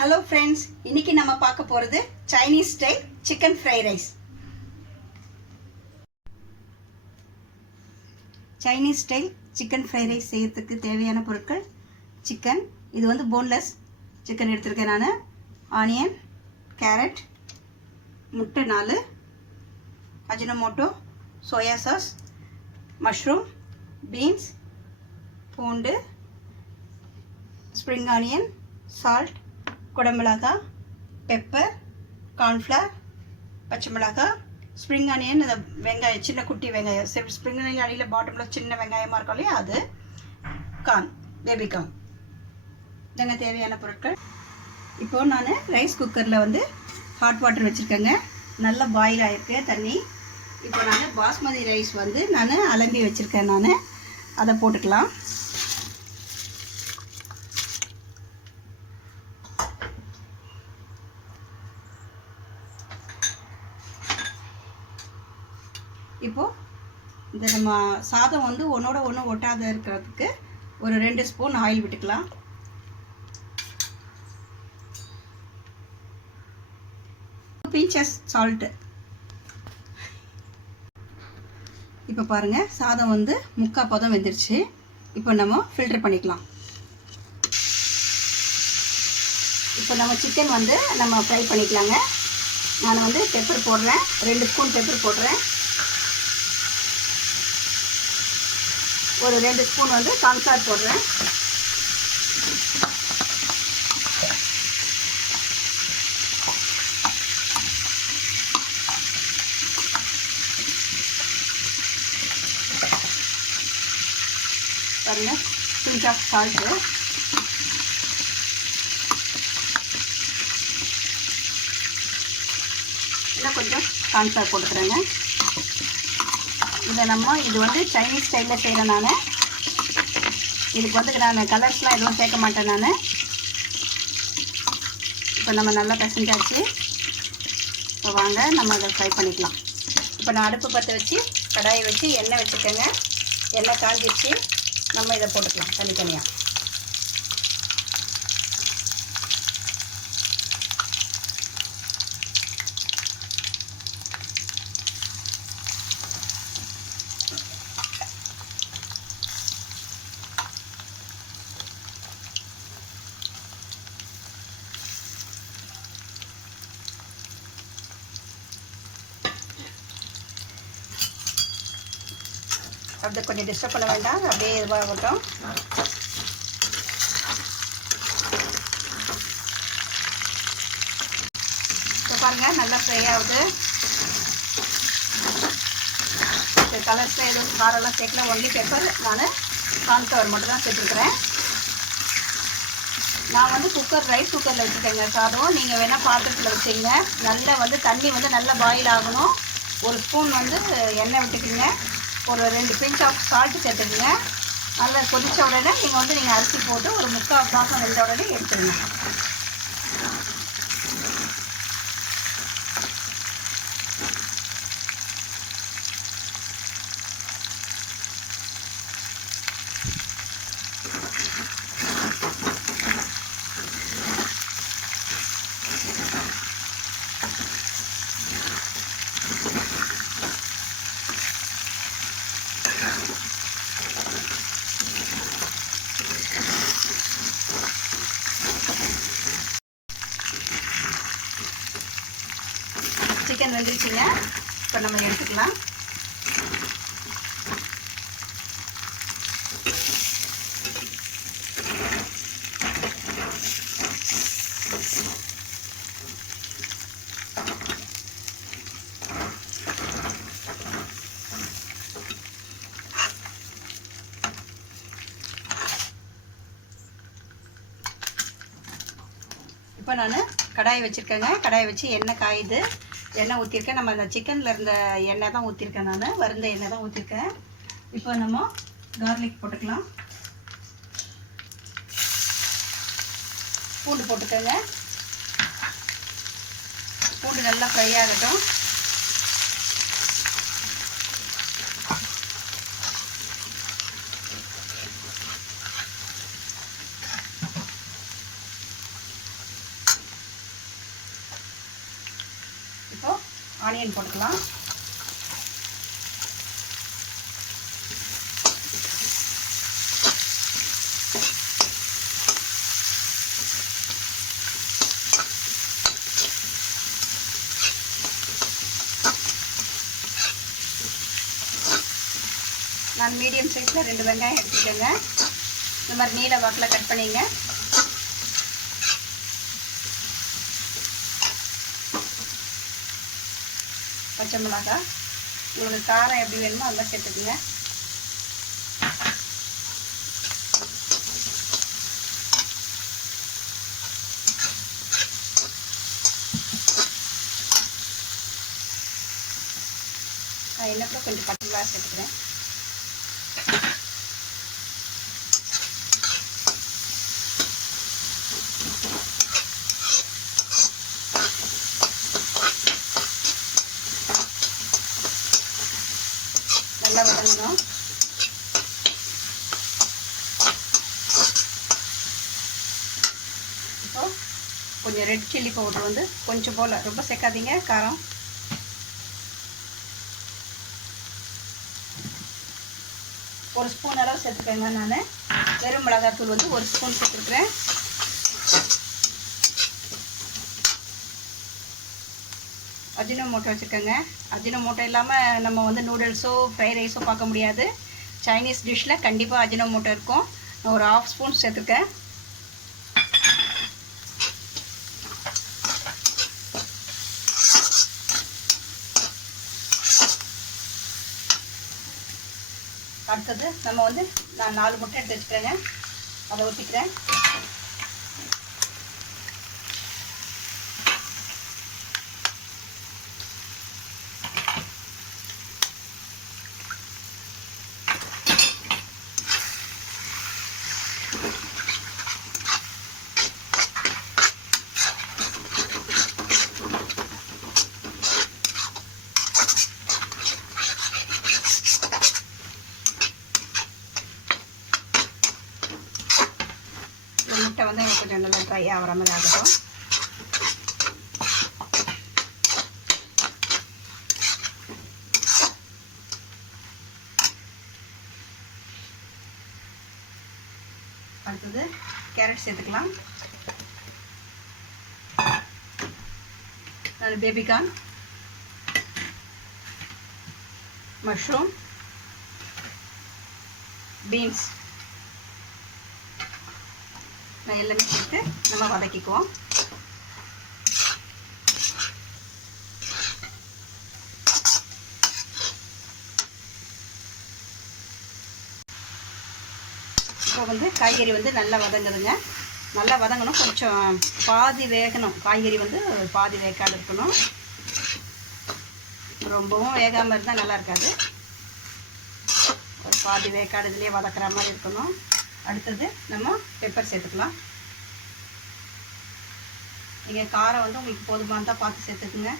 Hello friends, இன்னைக்கு நம்ம பார்க்க போகிறது Chinese style chicken fry rice. Chinese style chicken fry rice செய்யறதுக்கு தேவையான பொருட்கள்: சிக்கன், இது வந்து போன்லெஸ் சிக்கன் எடுத்திருக்கேன் நான். ஆனியன், கேரட், முட்டை 4, Ajinomoto, soya sauce, mushroom, beans, பூண்டு, ஸ்ப்ரிங் ஆனியன், சால்ட், குடமிளகாய், பெப்பர், கார்ன்ஃப்ளவர், பச்சை மிளகாய், ஸ்ப்ரிங் ஆனியன், இந்த வெங்காயம், சின்ன குட்டி வெங்காயம், ஸ்ப்ரிங் ஆனியன் அடியில் பாட்டமில் சின்ன வெங்காயமாக இருக்கும் இல்லையா, அது, கார்ன், பேபி கார்ன். இதங்க தேவையான பொருட்கள். இப்போது நான் ரைஸ் குக்கரில் வந்து ஹாட் வாட்டர் வச்சுருக்கேங்க. நல்லா பாயில் ஆகிருக்கு தண்ணி. இப்போ நான் பாஸ்மதி ரைஸ் வந்து நான் அலம்பி வச்சுருக்கேன். நான் அதை போட்டுக்கலாம். இப்போது இந்த நம்ம சாதம் வந்து ஒன்றோட ஒன்று ஒட்டாத இருக்கிறதுக்கு ஒரு 2 ஸ்பூன் ஆயில் விட்டுக்கலாம். Finches salt. இப்போ பாருங்கள், சாதம் வந்து 3/4 பதம் வெந்துருச்சு. இப்போ நம்ம ஃபில்டர் பண்ணிக்கலாம். இப்போ நம்ம சிக்கன் வந்து நம்ம ஃப்ரை பண்ணிக்கலாங்க. நான் வந்து பெப்பர் போடுறேன், 2 ஸ்பூன் பெப்பர் போடுறேன். ஒரு 2 ஸ்பூன் வந்து கார்ன்ஃப்ளவர் போடுறேன். பாருங்க, பிஞ்ச் ஆஃப் சால்ட்டு. இன்னும் கொஞ்சம் கார்ன்ஃப்ளவர் போட்டுக்கிறேங்க. இது வந்து சைனீஸ் ஸ்டைலில் செய்கிறேன் நான். இதுக்கு வந்து நான் கலர்ஸ்லாம் எதுவும் சேர்க்க மாட்டேன் நான். இப்போ நம்ம நல்லா பிசைஞ்சாச்சு. இப்போ வாங்க நம்ம அதை ஃப்ரை பண்ணிக்கலாம். இப்போ நான் அடுப்பு பற்ற வச்சு கடாயை வச்சு எண்ணெய் வச்சுக்கோங்க. எண்ணெய் காஞ்சிச்சு. நம்ம இதை போட்டுக்கலாம் தனித்தனியாக. அப்படியே கொஞ்சம் டிஸ்டர்ப் பண்ண வேண்டாம், அப்படியே இதுவாகட்டும். இப்போ பாருங்கள், நல்லா ஃப்ரை ஆகுது. கலர்ஸில் எதுவும் காரெல்லாம் சேர்க்கல, ஒன்லி பெப்பர், நான் கார்ன்ஃப்ளவர் மட்டும் தான் சேர்த்துருக்குறேன். நான் வந்து ரைஸ் குக்கரில் வச்சுட்டேங்க சாதம். நீங்கள் வேணால் பாத்திரத்தில் வச்சுங்க. நல்லா வந்து தண்ணி வந்து நல்லா பாயில் ஆகணும். ஒரு ஸ்பூன் வந்து எண்ணெய் விட்டுக்குங்க. ஒரு 2 பிஞ்ச் ஆஃப் சால்ட்டு சேர்த்துக்குங்க. நல்லா கொதித்த உடனே நீங்கள் அரிசி போட்டு ஒரு 3/4 பாகம் வெந்த உடனே எடுத்துருங்க. சிக்கன் வெந்துருச்சுங்க. இப்போ நம்ம எடுத்துக்கலாம். இப்போ நான் கடாயை வச்சுருக்கேங்க. கடாயை வச்சு எண்ணெய் காயுது. எண்ணெய் ஊற்றிருக்கேன். நம்ம அந்த சிக்கனில் இருந்த எண்ணெய் தான் ஊற்றிருக்கேன். நான் வறுந்த எண்ணெய் தான் ஊற்றிருக்கேன். இப்போ நம்ம கார்லிக் போட்டுக்கலாம். பூண்டு போட்டுக்கோங்க. பூண்டு நல்லா ஃப்ரை ஆகட்டும். ஆனியன் போட்டுக்கலாம். நான் மீடியம் சைஸில் 2 வெங்காயம் எடுத்துக்கோங்க. இந்த மாதிரி நீல வாக்கில் கட் பண்ணிங்க. பச்சை மிளகாய் உங்களுக்கு காரம் எப்படி வேணுமோ அந்த மாதிரி சேர்த்துக்குங்க. நான் இன்னும் கொஞ்சம் பச்சை மிளகாய் சேர்த்துக்கிறேன். நல்லா வதங்கணும். இப்போ கொஞ்சம் ரெட் சில்லி பவுடர் வந்து கொஞ்சம் போல், ரொம்ப சேர்க்காதீங்க காரம். ஒரு ஸ்பூன் அளவு சேர்த்துக்கோங்க. நான் வெறும் மிளகாத்தூள் வந்து 1 ஸ்பூன் சேர்த்துருக்குறேன். அஜினோமோட்டோ வச்சுக்கோங்க. அஜினோமோட்டோ இல்லாமல் நம்ம வந்து நூடுல்ஸோ ஃப்ரைட் ரைஸோ பார்க்க முடியாது. சைனீஸ் டிஷ்ஷில் கண்டிப்பாக அஜினோமோட்டோ இருக்கும். நான் ஒரு 1/2 ஸ்பூன் சேர்த்துருக்கேன். அடுத்தது நம்ம வந்து நான் 4 முட்டை எடுத்து வச்சுக்கிறேங்க. அதை ஊற்றிக்கிறேன். முட்டை வந்து எனக்கு கொஞ்சம் நல்லா ட்ரை ஆகிற மாதிரி ஆகட்டும். அடுத்தது கேரட் சேர்த்துக்கலாம். பேபிகார்ன், மஷ்ரூம், பீன்ஸ் நான் எல்லாமே சேர்த்து நம்ம வதக்கிக்குவோம். இப்போ வந்து காய்கறி வந்து நல்லா வதங்குதுங்க. நல்லா வதங்கணும். கொஞ்சம் பாதி வேகணும். காய்கறி வந்து பாதி வேக்காடு இருக்கணும். ரொம்பவும் வேகாமல் இருந்தால் நல்லா இருக்காது. ஒரு பாதி வேக்காடு இதுலேயே வதக்கிற மாதிரி இருக்கணும். அடுத்தது நம்ம பெப்பர் சேர்த்துக்கலாம். நீங்கள் காரம் வந்து உங்களுக்கு போதுமானதாக பார்த்து சேர்த்துக்குங்க.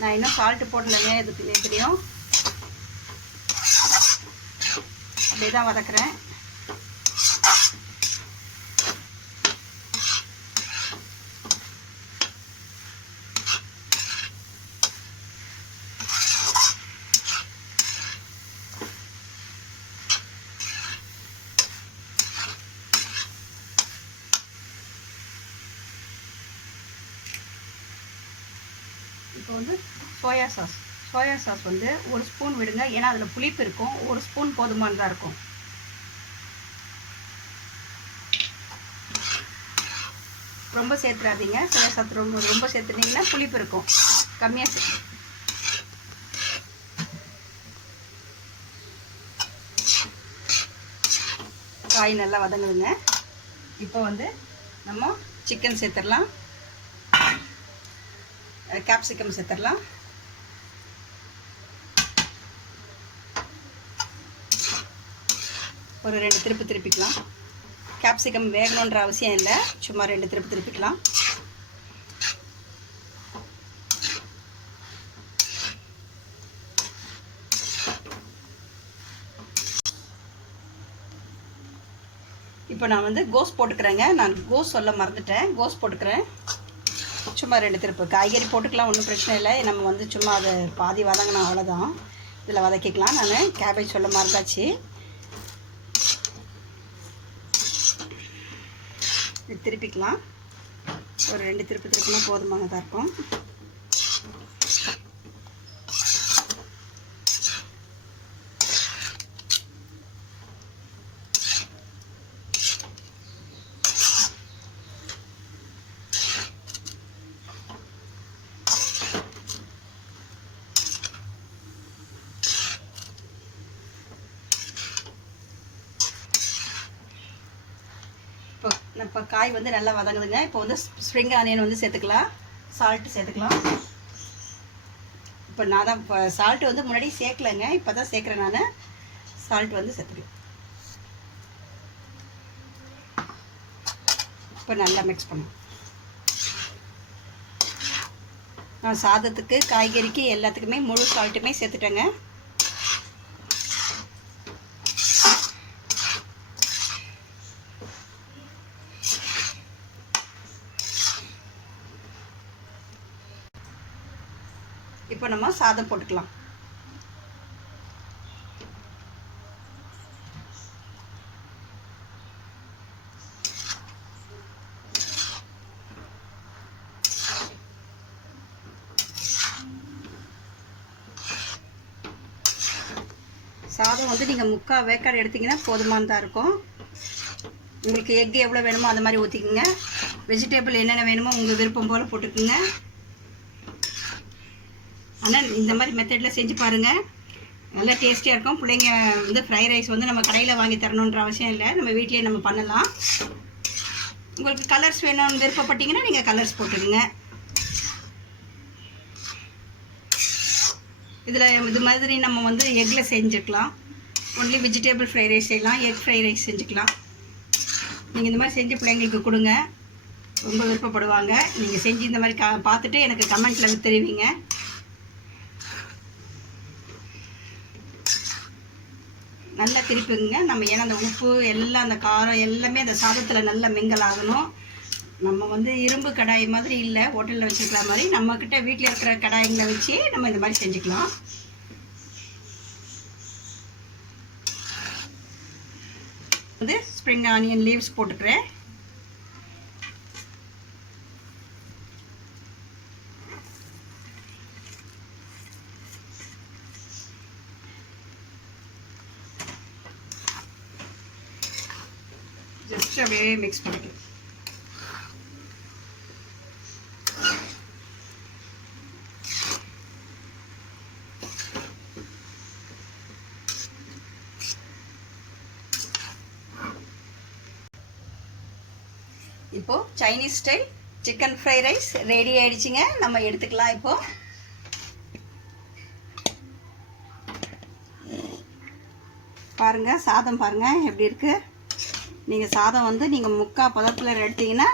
நான் இன்னும் சால்ட்டு போடலைங்க. இதுக்கு தெரியும். அப்படியே தான் வதக்குறேன். இப்போ வந்து சோயா சாஸ் வந்து 1 ஸ்பூன் விடுங்க. ஏன்னா அதில் புளிப்பு இருக்கும். 1 ஸ்பூன் போதுமானதாக இருக்கும். ரொம்ப சேர்த்துறாதீங்க. சோயா சாஸ் ரொம்ப சேர்த்துனீங்கன்னா புளிப்பு இருக்கும். கம்மியாக காய் நல்லா வதங்குதுங்க. இப்போ வந்து நம்ம சிக்கன் சேர்த்துடலாம். கேப்சிகம் சேர்த்துடலாம். ஒரு 2 திருப்பு திருப்பிக்கலாம். கேப்சிகம் வேகணுன்ற அவசியம் இல்லை. சும்மா 2 திருப்பு திருப்பிக்கலாம். இப்போ நான் வந்து கோஸ் போட்டுக்கிறேங்க. நான் கோஸ் சொல்ல மறந்துட்டேன். கோஸ் போட்டுக்கிறேன். சும்மா 2 திருப்பு. காய்கறி போட்டுக்கலாம், ஒன்றும் பிரச்சனை இல்லை. நம்ம வந்து சும்மா அதை பாதி வதங்கினா அவ்வளோதான். இதில் வதக்கிக்கலாம். நான் கேபேஜ் சொல்ல மறந்தாச்சு. திருப்பிக்கலாம். ஒரு 2 திருப்பு திருப்பினா போதுமானதாக இருக்கும். இப்போ காய் வந்து நல்லா வதங்குதுங்க. இப்போ வந்து ஸ்ப்ரிங் ஆனியன் வந்து சேர்த்துக்கலாம். சால்ட்டு சேர்த்துக்கலாம். இப்போ நான் தான் சால்ட்டு வந்து முன்னாடி சேர்க்கலைங்க, இப்போ தான் சேர்க்குறேன். நான் சால்ட் வந்து சேர்த்துக்கலாம். இப்போ நல்லா மிக்ஸ் பண்ணும். நான் சாதத்துக்கு, காய்கறிக்கு எல்லாத்துக்குமே முழு சால்ட்டுமே சேர்த்துட்டேங்க. இப்போ நம்ம சாதம் போட்டுக்கலாம். சாதம் வந்து நீங்கள் 3/4 வேக்காடு எடுத்திங்கன்னா போதுமானதாக இருக்கும். உங்களுக்கு எக் எவ்வளோ வேணுமோ அந்த மாதிரி ஊற்றிக்குங்க. வெஜிடபிள் என்னென்ன வேணுமோ உங்கள் விருப்பம் போல் போட்டுக்குங்க. ஆனால் இந்த மாதிரி மெத்தடில் செஞ்சு பாருங்கள், நல்லா டேஸ்டியாக இருக்கும். பிள்ளைங்க வந்து ஃப்ரைட் ரைஸ் வந்து நம்ம கடையில் வாங்கி தரணுன்ற அவசியம் இல்லை, நம்ம வீட்டிலே நம்ம பண்ணலாம். உங்களுக்கு கலர்ஸ் வேணும்னு விருப்பப்பட்டீங்கன்னா நீங்கள் கலர்ஸ் போட்டுக்குங்க. இதில் இது மாதிரி நம்ம வந்து எக்கில் செஞ்சுக்கலாம். ஒன்லி வெஜிடபிள் ஃப்ரைட் ரைஸ் செய்யலாம், எக் ஃப்ரைட் ரைஸ் செஞ்சுக்கலாம். நீங்கள் இந்த மாதிரி செஞ்சு பிள்ளைங்களுக்கு கொடுங்க, ரொம்ப விருப்பப்படுவாங்க. நீங்கள் செஞ்சு இந்த மாதிரி பார்த்துட்டு எனக்கு கமெண்ட்டில் தெரிவிங்க. நல்லா திருப்பிங்க. நம்ம ஏன்னா அந்த உப்பு எல்லாம் அந்த காரம் எல்லாமே அந்த சாதத்தில் நல்லா மிங்கல் ஆகணும். நம்ம வந்து இரும்பு கடாய் மாதிரி இல்லை, ஹோட்டலில் வச்சுக்கிற மாதிரி நம்மக்கிட்ட வீட்டில் இருக்கிற கடாய்களை வச்சு நம்ம இந்த மாதிரி செஞ்சுக்கலாம். வந்து ஸ்ப்ரிங் ஆனியன் லீவ்ஸ் போட்டுக்கிறேன். ஜஸ்ட் அப்படியே மிக்ஸ் பண்ணிக்கலாம். இப்போது Chinese style chicken fried rice ready ஆகிடுச்சிங்க. நம்ம எடுத்துக்கலாம். இப்போது பாருங்கள், சாதம் பாருங்கள் எப்படி இருக்குது. நீங்கள் சாதம் வந்து நீங்கள் 3/4 பதத்தில் எடுத்தீங்கன்னா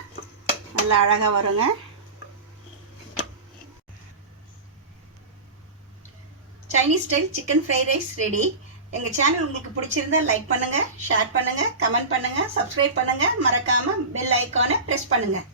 நல்லா அழகாக வருங்க. Chinese style chicken fried rice ready. எங்கள் சேனல் உங்களுக்கு பிடிச்சிருந்தா லைக் பண்ணுங்கள், ஷேர் பண்ணுங்கள், கமெண்ட் பண்ணுங்கள், சப்ஸ்கிரைப் பண்ணுங்கள். மறக்காமல் பெல் ஐக்கானை ப்ரெஸ் பண்ணுங்கள்.